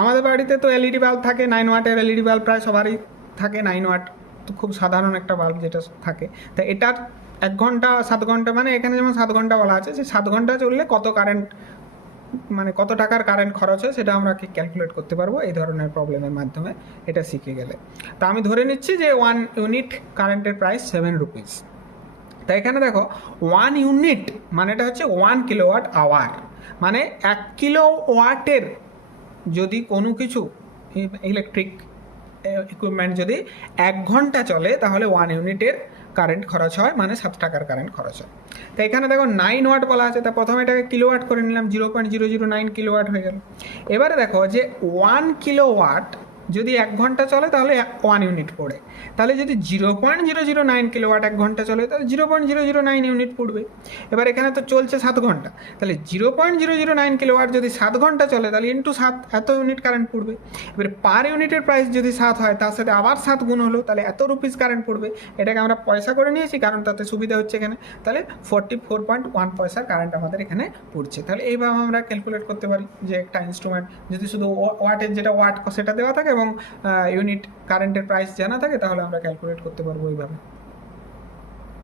আমাদের বাড়িতে তো এলইডি বাল্ব থাকে, 9 ওয়াটের এলইডি বাল্ব প্রায় সবারই থাকে। 9 ওয়াট তো খুব সাধারণ একটা বাল্ব যেটা থাকে। তা এটার 1 ঘন্টা 7 ঘন্টা, মানে এখানে যেমন 7 ঘন্টা বলা আছে, যে 7 ঘন্টা চললে কত কারেন্ট, মানে কত টাকার কারেন্ট খরচ হয় সেটা আমরা কি ক্যালকুলেট করতে পারবো এই ধরনের প্রবলেমের মাধ্যমে, এটা শিখে গেলে। তা আমি ধরে নিচ্ছি যে 1 ইউনিট কারেন্টের প্রাইস 7 রুপিস। তা এখানে দেখো 1 ইউনিট মানেটা হচ্ছে 1 কিলোওয়াট আওয়ার, মানে 1 কিলোওয়াটের যদি কোনো কিছু ইলেকট্রিক ইকুইপমেন্ট যদি 1 ঘন্টা চলে তাহলে 1 ইউনিটের কারেন্ট খরচ হয়, মানে 7 টাকার কারেন্ট খরচ হয়। তো এখানে দেখো 9 ওয়াট বলা আছে, তা প্রথমে এটাকে কিলোওয়াট করে নিলাম, 0.009 কিলোওয়াট হয়ে গেল। এবারে দেখো যে 1 কিলোওয়াট যদি 1 ঘন্টা চলে তাহলে 1 ইউনিট পড়ে, তাহলে যদি 0.009 কিলোওয়াট 1 ঘন্টা চলে তাহলে 0.009 ইউনিট পড়বে। এবার এখানে তো চলছে 7 ঘন্টা, তাহলে 0.009 কিলোওয়াট যদি 7 ঘন্টা চলে তাহলে ইন্টু 7 এত ইউনিট কারেন্ট পড়বে। এবার পার ইউনিটের প্রাইস যদি 7 হয় তার সাথে আবার 7 গুণ হলো, তাহলে এত রুপিস কারেন্ট পড়বে। এটাকে আমরা পয়সা করে নিয়েছি কারণ তাতে সুবিধা হচ্ছে এখানে। তাহলে 44.1 পয়সার কারেন্ট আমাদের এখানে পড়ছে। তাহলে এইভাবে আমরা ক্যালকুলেট করতে পারি যে একটা ইনস্ট্রুমেন্ট যদি শুধু ওয়াটের যেটা ওয়াট সেটা দেওয়া থাকে এবং ইউনিট কারেন্টের প্রাইস জানা থাকে তাহলে আমরা ক্যালকুলেট করতে পারবো এইভাবে।